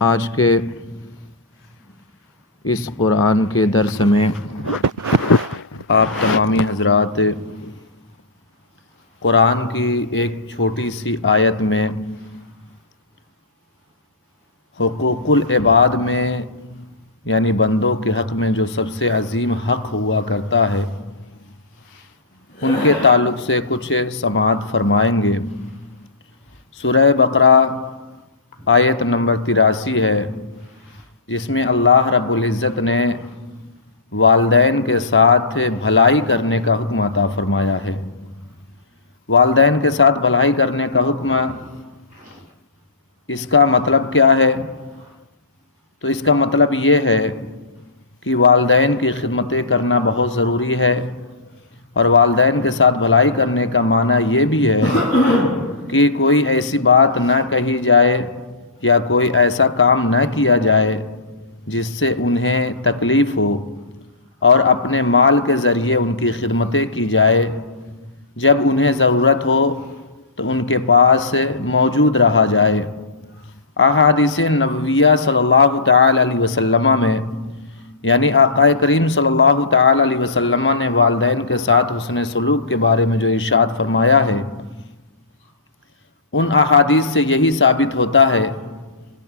آج کے اس قرآن کے درس میں آپ تمامی حضرات قرآن کی ایک چھوٹی سی آیت میں حقوق العباد میں یعنی بندوں کے حق میں جو سب سے عظیم حق ہوا کرتا ہے ان کے تعلق سے کچھ سماعت فرمائیں گے۔ سورہ بقرہ آیت نمبر 83 ہے، جس میں اللہ رب العزت نے والدین کے ساتھ بھلائی کرنے کا حکم عطا فرمایا ہے۔ والدین کے ساتھ بھلائی کرنے کا حکم، اس کا مطلب کیا ہے؟ تو اس کا مطلب یہ ہے کہ والدین کی خدمتیں کرنا بہت ضروری ہے، اور والدین کے ساتھ بھلائی کرنے کا معنی یہ بھی ہے کہ کوئی ایسی بات نہ کہی جائے یا کوئی ایسا کام نہ کیا جائے جس سے انہیں تکلیف ہو، اور اپنے مال کے ذریعے ان کی خدمتیں کی جائے۔ جب انہیں ضرورت ہو تو ان کے پاس موجود رہا جائے۔ احادیث نبویہ صلی اللہ تعالی علیہ وسلم میں یعنی آقا کریم صلی اللہ تعالی علیہ وسلم نے والدین کے ساتھ حسن سلوک کے بارے میں جو ارشاد فرمایا ہے، ان احادیث سے یہی ثابت ہوتا ہے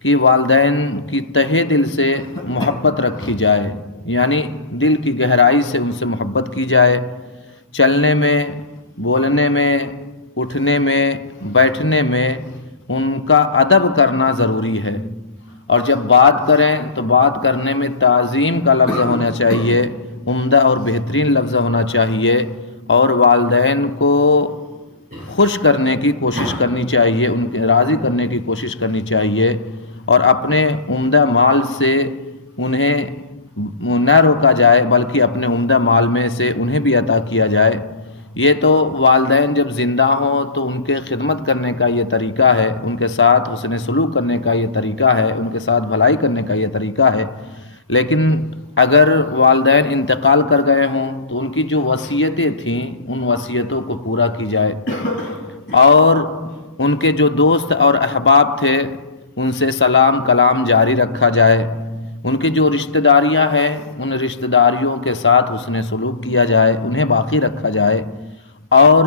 کہ والدین کی تہہ دل سے محبت رکھی جائے، یعنی دل کی گہرائی سے ان سے محبت کی جائے۔ چلنے میں، بولنے میں، اٹھنے میں، بیٹھنے میں ان کا ادب کرنا ضروری ہے، اور جب بات کریں تو بات کرنے میں تعظیم کا لفظ ہونا چاہیے، عمدہ اور بہترین لفظ ہونا چاہیے، اور والدین کو خوش کرنے کی کوشش کرنی چاہیے، ان کے راضی کرنے کی کوشش کرنی چاہیے، اور اپنے عمدہ مال سے انہیں نہ روکا جائے بلکہ اپنے عمدہ مال میں سے انہیں بھی عطا کیا جائے۔ یہ تو والدین جب زندہ ہوں تو ان کے خدمت کرنے کا یہ طریقہ ہے، ان کے ساتھ حسن سلوک کرنے کا یہ طریقہ ہے، ان کے ساتھ بھلائی کرنے کا یہ طریقہ ہے۔ لیکن اگر والدین انتقال کر گئے ہوں تو ان کی جو وصیتیں تھیں ان وصیتوں کو پورا کی جائے، اور ان کے جو دوست اور احباب تھے ان سے سلام کلام جاری رکھا جائے، ان کی جو رشتہ داریاں ہیں ان رشتہ داریوں کے ساتھ حسن سلوک کیا جائے، انہیں باقی رکھا جائے، اور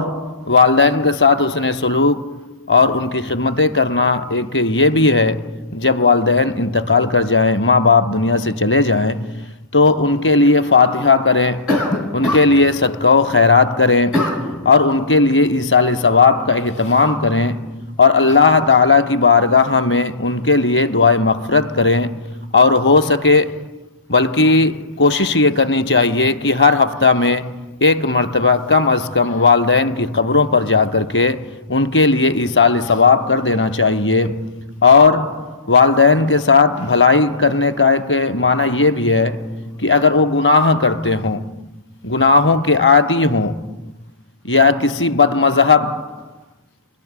والدین کے ساتھ حسن سلوک اور ان کی خدمتیں کرنا ایک یہ بھی ہے، جب والدین انتقال کر جائیں، ماں باپ دنیا سے چلے جائیں تو ان کے لیے فاتحہ کریں، ان کے لیے صدقہ و خیرات کریں، اور ان کے لیے ایصال ثواب کا اہتمام کریں، اور اللہ تعالیٰ کی بارگاہ میں ان کے لیے دعائے مغفرت کریں، اور ہو سکے بلکہ کوشش یہ کرنی چاہیے کہ ہر ہفتہ میں ایک مرتبہ کم از کم والدین کی قبروں پر جا کر کے ان کے لیے ایصال ثواب کر دینا چاہیے۔ اور والدین کے ساتھ بھلائی کرنے کا ایک معنی یہ بھی ہے کہ اگر وہ گناہ کرتے ہوں، گناہوں کے عادی ہوں، یا کسی بد مذہب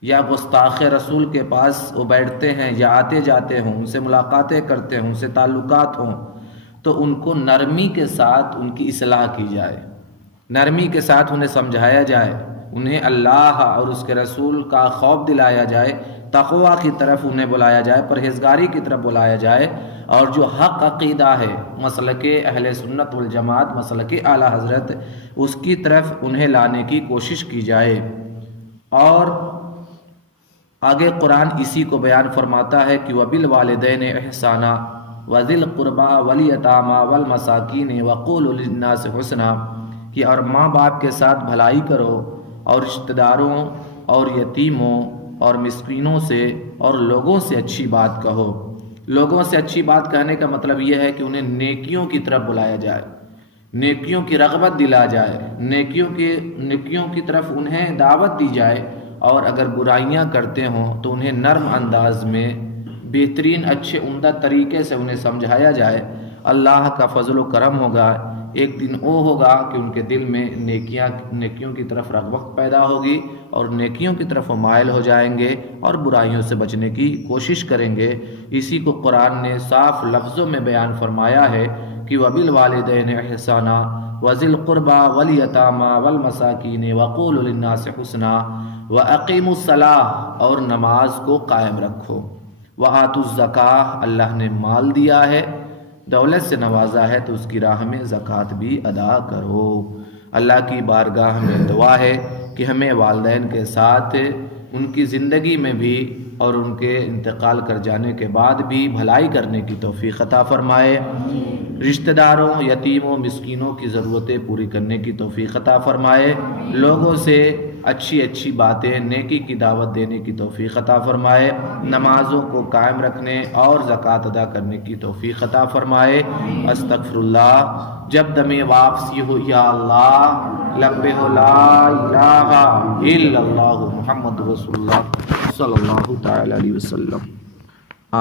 یا گستاخ رسول کے پاس وہ بیٹھتے ہیں یا آتے جاتے ہوں، ان سے ملاقاتیں کرتے ہوں، ان سے تعلقات ہوں، تو ان کو نرمی کے ساتھ ان کی اصلاح کی جائے، نرمی کے ساتھ انہیں سمجھایا جائے، انہیں اللہ اور اس کے رسول کا خوف دلایا جائے، تقوی کی طرف انہیں بلایا جائے، پرہیزگاری کی طرف بلایا جائے، اور جو حق عقیدہ ہے مسلک اہل سنت والجماعت، مسلک اعلیٰ حضرت، اس کی طرف انہیں لانے کی کوشش کی جائے۔ اور آگے قرآن اسی کو بیان فرماتا ہے کہ وَبِالْوَالِدَيْنِ إِحْسَانًا وَذِي الْقُرْبَى وَالْيَتَامَى وَالْمَسَاكِينِ وَقُولُوا لِلنَّاسِ حُسْنًا، کہ اور ماں باپ کے ساتھ بھلائی کرو، اور رشتہ داروں اور یتیموں اور مسکینوں سے اور لوگوں سے اچھی بات کہو۔ لوگوں سے اچھی بات کہنے کا مطلب یہ ہے کہ انہیں نیکیوں کی طرف بلایا جائے، نیکیوں کی رغبت دلا جائے، نیکیوں کی طرف انہیں دعوت دی جائے، اور اگر برائیاں کرتے ہوں تو انہیں نرم انداز میں بہترین اچھے عمدہ طریقے سے انہیں سمجھایا جائے۔ اللہ کا فضل و کرم ہوگا، ایک دن وہ ہوگا کہ ان کے دل میں نیکیوں کی طرف رغبت پیدا ہوگی، اور نیکیوں کی طرف وہ مائل ہو جائیں گے اور برائیوں سے بچنے کی کوشش کریں گے۔ اسی کو قرآن نے صاف لفظوں میں بیان فرمایا ہے کہ وَبِالْوَالِدَيْنِ إِحْسَانًا وَذِي الْقُرْبَى وَالْيَتَامَى وَالْمَسَاكِينِ وَقُولُوا لِلنَّاسِ حُسْنًا وَأَقِيمُوا الصَّلَاةَ، اور نماز کو قائم رکھو۔ وآتوا الزکاۃ، اللہ نے مال دیا ہے، دولت سے نوازا ہے تو اس کی راہ میں زکوٰۃ بھی ادا کرو۔ اللہ کی بارگاہ میں دعا ہے کہ ہمیں والدین کے ساتھ ان کی زندگی میں بھی اور ان کے انتقال کر جانے کے بعد بھی بھلائی کرنے کی توفیق عطا فرمائے، رشتہ داروں، یتیموں، مسکینوں کی ضرورتیں پوری کرنے کی توفیق عطا فرمائے، لوگوں سے اچھی اچھی باتیں، نیکی کی دعوت دینے کی توفیق عطا فرمائے، نمازوں کو قائم رکھنے اور زکوٰۃ ادا کرنے کی توفیق عطا فرمائے۔ استغفر اللہ، جب دم واپسی ہو یا اللہ، لبے ہو لا الہ الا اللہ محمد رسول اللہ صلی اللہ تعالی علیہ وسلم۔